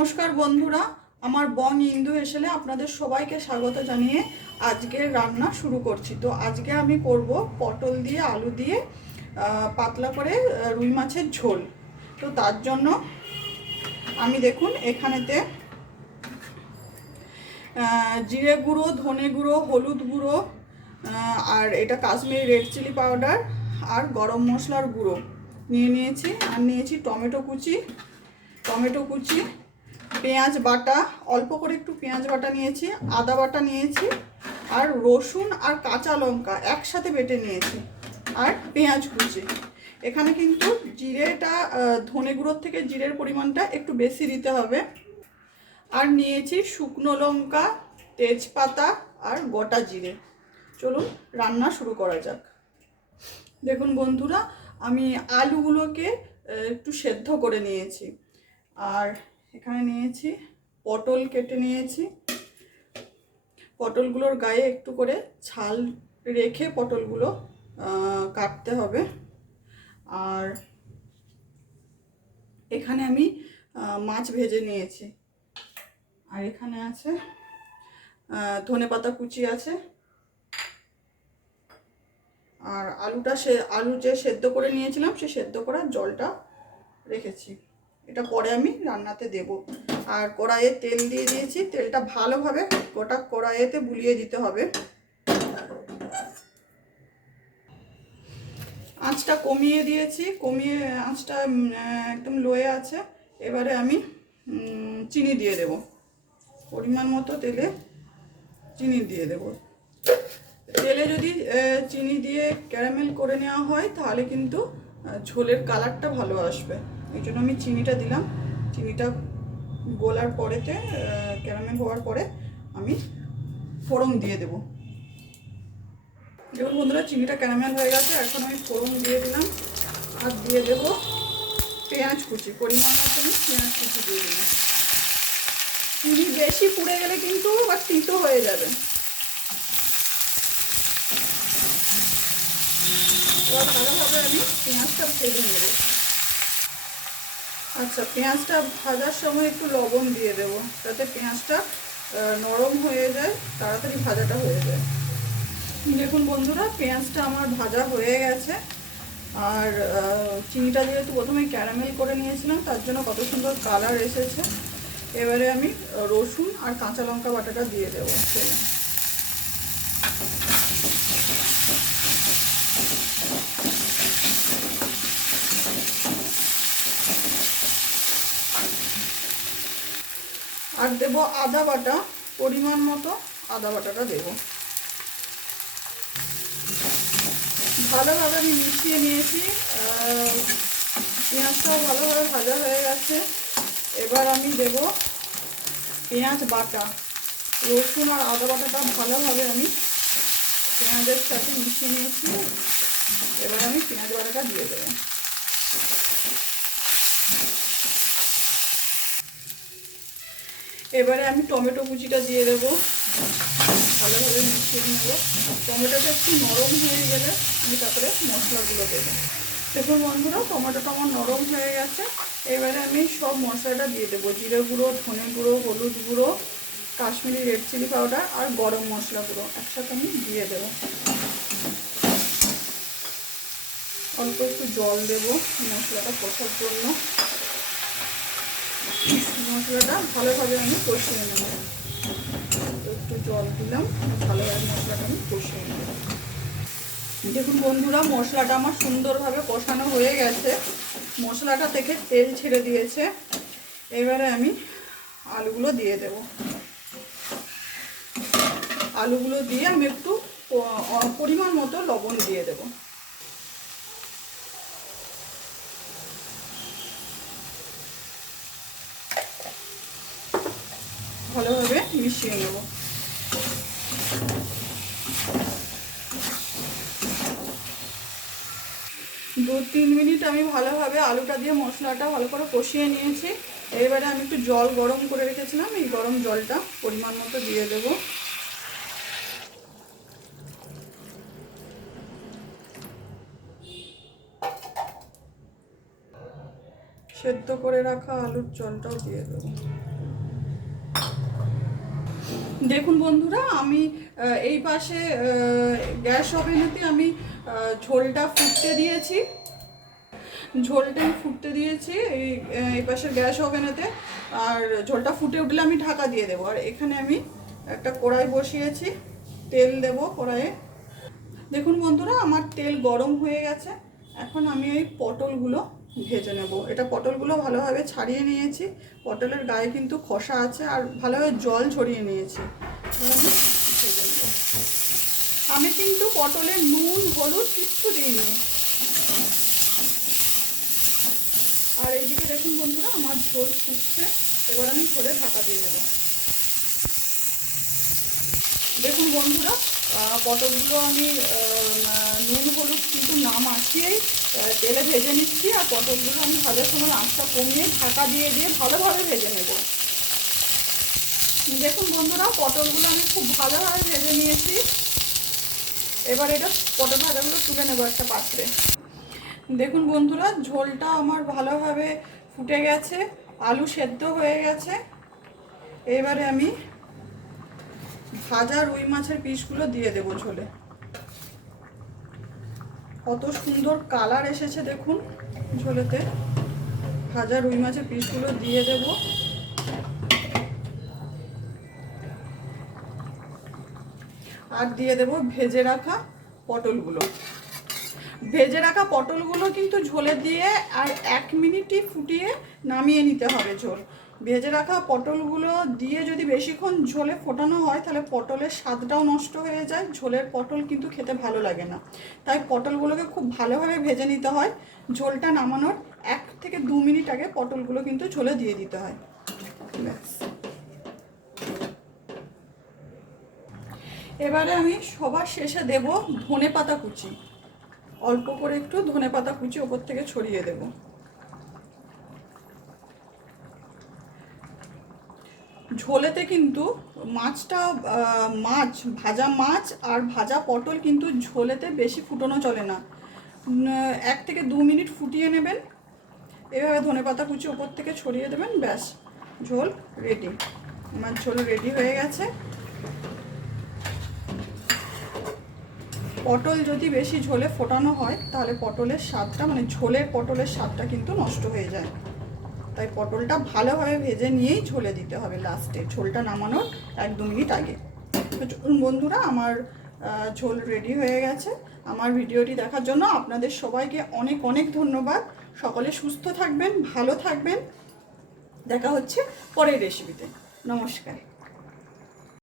নমস্কার বন্ধুরা, আমার বং ইন্দু হেসেলে আপনাদের সবাইকে স্বাগত জানিয়ে আজকে রান্না শুরু করছি। তো আজকে আমি করব পটল দিয়ে আলু দিয়ে পাতলা করে রুই মাছের ঝোল। তো তার জন্য আমি দেখুন এখানেতে জিরে গুঁড়ো, ধনে গুঁড়ো, হলুদ গুঁড়ো, আর এটা কাশ্মীরি রেড চিলি পাউডার আর গরম মশলার গুঁড়ো নিয়েছি। আর নিয়েছি টমেটো কুচি, পেঁয়াজ বাটা, অল্প করে একটু পেঁয়াজ বাটা নিয়েছি, আদা বাটা নিয়েছি, আর রসুন আর কাঁচা লঙ্কা একসাথে বেটে নিয়েছি, আর পেঁয়াজ কুচি। এখানে কিন্তু জিরেটা ধনে গুঁড়োর থেকে জিরের পরিমাণটা একটু বেশি দিতে হবে। আর নিয়েছি শুকনো লঙ্কা, তেজপাতা আর গোটা জিরে। চলুন রান্না শুরু করা যাক। দেখুন বন্ধুরা, আমি আলুগুলোকে একটু সেদ্ধ করে নিয়েছি। আর এখানে নিয়েছি পটল, কেটে নিয়েছি। পটলগুলোর গায়ে একটু করে ছাল রেখে পটলগুলো কাটতে হবে। আর এখানে আমি মাছ ভেজে নিয়েছি। আর এখানে আছে ধনেপাতা কুচি আছে। আর আলু যে সেদ্ধ করে নিয়েছিলাম, সে সেদ্ধ করার জলটা রেখেছি। এটা পরে আমি রান্নাতে দেব। আর কড়াইয়ে তেল দিয়ে দিয়েছি। তেলটা ভালোভাবে গোটা কড়াইয়েতে বুলিয়ে দিতে হবে। আঁচটা কমিয়ে দিয়েছি, কমিয়ে আঁচটা একদম লোয়ে আছে। এবারে আমি চিনি দিয়ে দেব। পরিমাণ মতো তেলে চিনি দিয়ে দেব। তেলে যদি চিনি দিয়ে ক্যারামেল করে নেওয়া হয় তাহলে কিন্তু ঝোলের কালারটা ভালো আসবে। এই জন্য আমি চিনিটা দিলাম। চিনিটা গোলার পরেতে ক্যারামেল হওয়ার পরে আমি ফোড়ন দিয়ে দেব। দেখুন বন্ধুরা, চিনিটা ক্যারামেল হয়ে গেছে। এখন আমি ফোড়ন দিয়ে দিলাম। আর দিয়ে দেব পেঁয়াজ কুচি। পরিমাণ মতো আমি পেঁয়াজ কুচি দিয়ে দিলাম। চিনি বেশি পুড়ে গেলে কিন্তু আবার তিতো হয়ে যাবে। এবার ভালোভাবে আমি পেঁয়াজটা ভেজে নেব। আচ্ছা, পেঁয়াজটা ভাজার সময় একটু লবণ দিয়ে দেবো, যাতে পেঁয়াজটা নরম হয়ে যায়, তাড়াতাড়ি ভাজাটা হয়ে যায়। দেখুন বন্ধুরা, পেঁয়াজটা আমার ভাজা হয়ে গেছে। আর চিনিটা যেহেতু প্রথমে ক্যারামেল করে নিয়েছিলাম, তার জন্য কত সুন্দর কালার এসেছে। এবারে আমি রসুন আর কাঁচা লঙ্কা বাটাটা দিয়ে দেবো তেলে। আর দেব আদা বাটা, পরিমাণ মতো আদা বাটাটা দেব। ভালোভাবে আমি মিশিয়ে নিয়েছি। পেঁয়াজটাও ভালোভাবে ভাজা হয়ে গেছে। এবার আমি দেব পেঁয়াজ বাটা। রসুন আর আদা বাটাটা ভালোভাবে আমি পেঁয়াজের সাথে মিশিয়ে নিয়েছি। এবার আমি পেঁয়াজ বাটাটা দিয়ে দেবো। এবারে আমি টমেটো কুচিটা দিয়ে দেবো। ভালোভাবে মিশিয়ে নেব। টমেটোটা একটু নরম হয়ে গেলে আমি তারপরে মশলাগুলো দেবো। দেখুন বন্ধুরা, টমেটোটা আমার নরম হয়ে গেছে। এবারে আমি সব মশলাটা দিয়ে দেবো। জিরে গুঁড়ো, ধনে গুঁড়ো, হলুদ গুঁড়ো, কাশ্মীরি রেড চিলি পাউডার আর গরম মশলা গুঁড়ো একসাথে আমি দিয়ে দেবো। অল্প একটু জল দেবো মশলাটা কষার জন্য। মশলাটা ভালোভাবে আমি কষিয়ে নেব। একটু জল দিলাম, ভালোভাবে মশলাটা আমি কষিয়ে নেব। দেখুন বন্ধুরা, মশলাটা আমার সুন্দরভাবে কষানো হয়ে গেছে। মশলাটা থেকে তেল ছেড়ে দিয়েছে। এবারে আমি আলুগুলো দিয়ে দেব। আলুগুলো দিয়ে আমি একটু পরিমাণ মতো লবণ দিয়ে দেব। ভালোভাবে মিশিয়ে নেব। 2-3 মিনিট আমি ভালোভাবে আলুটা দিয়ে মশলাটা ভালো করে কষিয়ে নিয়েছি। এবারে আমি একটু জল গরম করে রেখেছিলাম, এই গরম জলটা পরিমাণ মতো দিয়ে দেব। সেদ্ধ করে রাখা আলুর জলটাও দিয়ে দেবো। দেখুন বন্ধুরা, আমি এই পাশে গ্যাস ওভেনেতে আমি ঝোলটা ফুটতে দিয়েছি। ঝোলটা আমি ফুটতে দিয়েছি এই পাশের গ্যাস ওভেনেতে। আর ঝোলটা ফুটে উঠলে আমি ঢাকা দিয়ে দেবো। আর এখানে আমি একটা কড়াই বসিয়েছি, তেল দেব কড়াইয়ে। দেখুন বন্ধুরা, আমার তেল গরম হয়ে গেছে। এখন আমি এই পটলগুলো ভেজে নেব। এটা পটলগুলো ভালোভাবে ছাড়িয়ে নিয়েছি। পটলের গায়ে কিন্তু খোসা আছে আর ভালোভাবে জল ছড়িয়ে নিয়েছি। আমি ভেজে নেব। আমি কিন্তু পটলে নুন হলুদ কিচ্ছু দিইনি। আর এইদিকে দেখুন বন্ধুরা, আমার ঝোল ফুটছে। এবার আমি ঝোলে ঢাকা দিয়ে দেবো। দেখুন বন্ধুরা, পটলগুলো আমি নুন হলুদ কিন্তু না মাখিয়েই তেলে ভেজে নিচ্ছি। আর পটলগুলো আমি ভাজার সময় আঁচটা কমিয়ে ঢাকা দিয়ে ভালোভাবে ভেজে নেব। দেখুন বন্ধুরা, পটলগুলো আমি খুব ভালোভাবে ভেজে নিয়েছি। এবার এটা পটল ভাজাগুলো তুলে নেবো একটা পাত্রে। দেখুন বন্ধুরা, ঝোলটা আমার ভালোভাবে ফুটে গেছে, আলু সেদ্ধ হয়ে গেছে। এবারে আমি ভাজা রুই মাছের পিসগুলো দিয়ে দেবো ঝোলে। কত সুন্দর কালার এসেছে দেখুন ঝোলেতে। ভাজা রুই মাছের পিসগুলো দিয়ে দেব। আর দিয়ে দেব ভেজে রাখা পটলগুলো। ভেজে রাখা পটলগুলো কিন্তু ঝোলে দিয়ে আর 1 মিনিটই ফুটিয়ে নামিয়ে নিতে হবে ঝোল। ভেজে রাখা পটলগুলো দিয়ে যদি বেশিক্ষণ ঝোলে ফোটানো হয় তাহলে পটলের স্বাদটাও নষ্ট হয়ে যায়। ঝোলের পটল কিন্তু খেতে ভালো লাগে না। তাই পটলগুলোকে খুব ভালোভাবে ভেজে নিতে হয়। ঝোলটা নামানোর 1 থেকে 2 মিনিট আগে পটলগুলো কিন্তু ঝোলে দিয়ে দিতে হয়। ব্যাস। এবারে আমি সবার শেষে দেব ধনেপাতা কুচি। অল্প করে একটু ধনেপাতা কুচি ওপর থেকে ছড়িয়ে দেব। ঝোলেতে কিন্তু মাছটা ভাজা মাছ আর ভাজা পটল কিন্তু ঝোলেতে বেশি ফুটানো চলে না। 1 থেকে 2 মিনিট ফুটিয়ে নেবেন। এভাবে ধনেপাতা কুচি ওপর থেকে ছড়িয়ে দেবেন। ব্যাস, ঝোল রেডি। আমার ঝোল রেডি হয়ে গেছে। পটল যদি বেশি ঝোলে ফোটানো হয় তাহলে পটলের স্বাদটা ঝোলের পটলের স্বাদটা কিন্তু নষ্ট হয়ে যায়। তাই পটলটা ভালোভাবে ভেজে নিয়েই ঝোলে দিতে হবে লাস্টে, ঝোলটা নামানোর 1-2 মিনিট আগে। বন্ধুরা, আমার ঝোল রেডি হয়ে গেছে। আমার ভিডিওটি দেখার জন্য আপনাদের সবাইকে অনেক অনেক ধন্যবাদ। সকলে সুস্থ থাকবেন, ভালো থাকবেন। দেখা হচ্ছে পরের রেসিপিতে। নমস্কার।